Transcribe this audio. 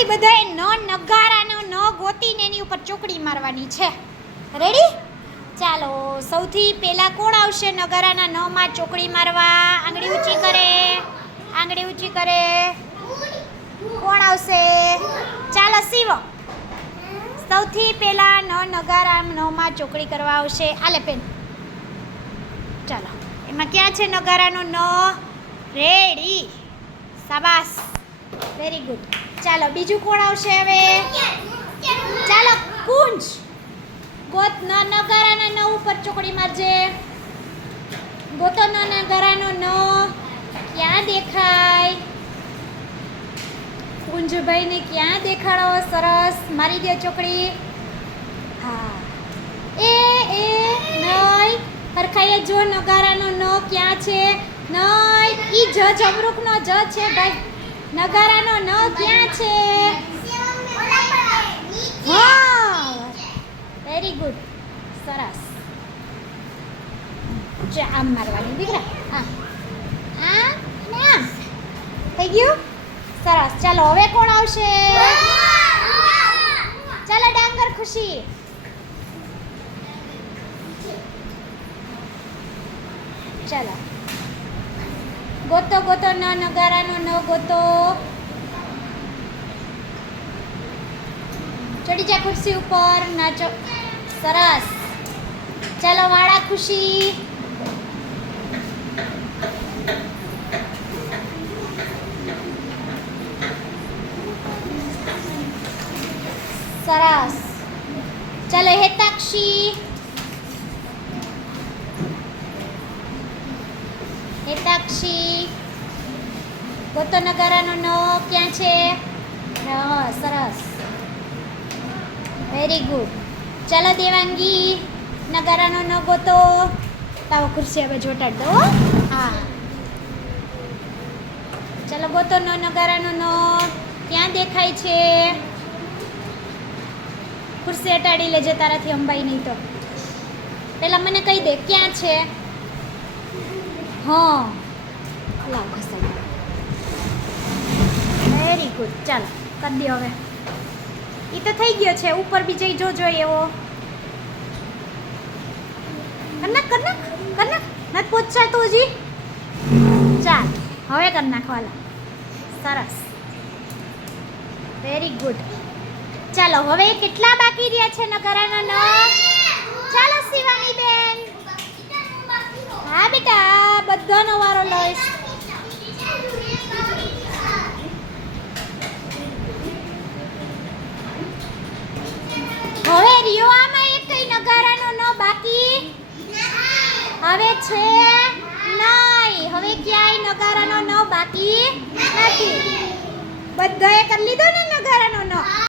એમાંથી બધાએ નગારાનો ન ગોતીને એની ઉપર ચોકડી મારવાની છે. રેડી? ચાલો, સૌથી પહેલા કોણ આવશે નગારાના ન માં ચોકડી મારવા? આંગળી ઊંચી કરે, આંગળી ઊંચી કરે. કોણ આવશે? ચાલો શિવ, સૌથી પહેલા નગારા ન માં ચોકડી કરવા આવશે. આલે પેન. ચાલો, એમાં ક્યાં છે નગારાનો ન? રેડી, શાબાશ, વેરી ગુડ. ચાલો, બીજું કોણ આવશે હવે? ચાલો કુંજ, ગોત નગારાના ન ઉપર ચોકડી મારજે. ગોતો નગારાનો ન ક્યાં દેખાય? કુંજભાઈને ક્યાં દેખાડો? સરસ, મારી દે ચોકડી. હા, એ નઈ હરખાઈએ જો નગારાનો ન ક્યાં છે? નઈ, ઈ જ જમરૂખનો જ છે ભાઈ. નગારાનો ન ક્યાં છે? હા, વેરી ગુડ, સરસ. આમ મારવાની દીકરા, આમ આમ ને આમ. થઈ ગયું? સરસ. ચાલો, હવે કોણ આવશે? ચાલો ડાંગર ખુશી. ચાલો, ગોતો ગોતો નગારાનો ન ગોતો. ચડી જા ખુરશી ઉપર, નાચો. સરસ. ચાલો વાળા ખુશી. સરસ. ચાલો હેતાક્ષી. હેતાક્ષી, ગોતો નગારાનો ન ક્યાં છે? હા, સરસ, વેરી ગુડ. ચાલો દેવાંગી, નગારાનો ન ગોતો. તાવો ખુરશી હવે જોટાડ દો. હા, ચાલો ગોતો નગારાનો ન ક્યાં દેખાય છે? ખુરશી હટાડી લેજે, તારાથી અંબાઈ નહીં તો. પેલા મને કહી દે ક્યાં છે. હા, લાવ ઘસાઈ. Very good. ચાલો કરી દો હવે. એ તો થઈ ગયો છે. ઉપર બી જઈ જોજો એવો. કનક નથી પહોંચાતું હજી. ચાલ, હવે કરી નાખવાલા. સરસ, વેરી ગુડ. ચાલો, હવે કેટલા બાકી રહ્યા છે નગારાના ન? ચાલો શિવાની બેન. હા બેટા, બધાનો વારો લઈશ. હવે રિયો આમાં એક કઈ નગારાનો ન બાકી હવે છે નહીં. હવે ક્યાંય નગારાનો ન બાકી નથી. બધાએ કરી લીધો ને નગારાનો ન?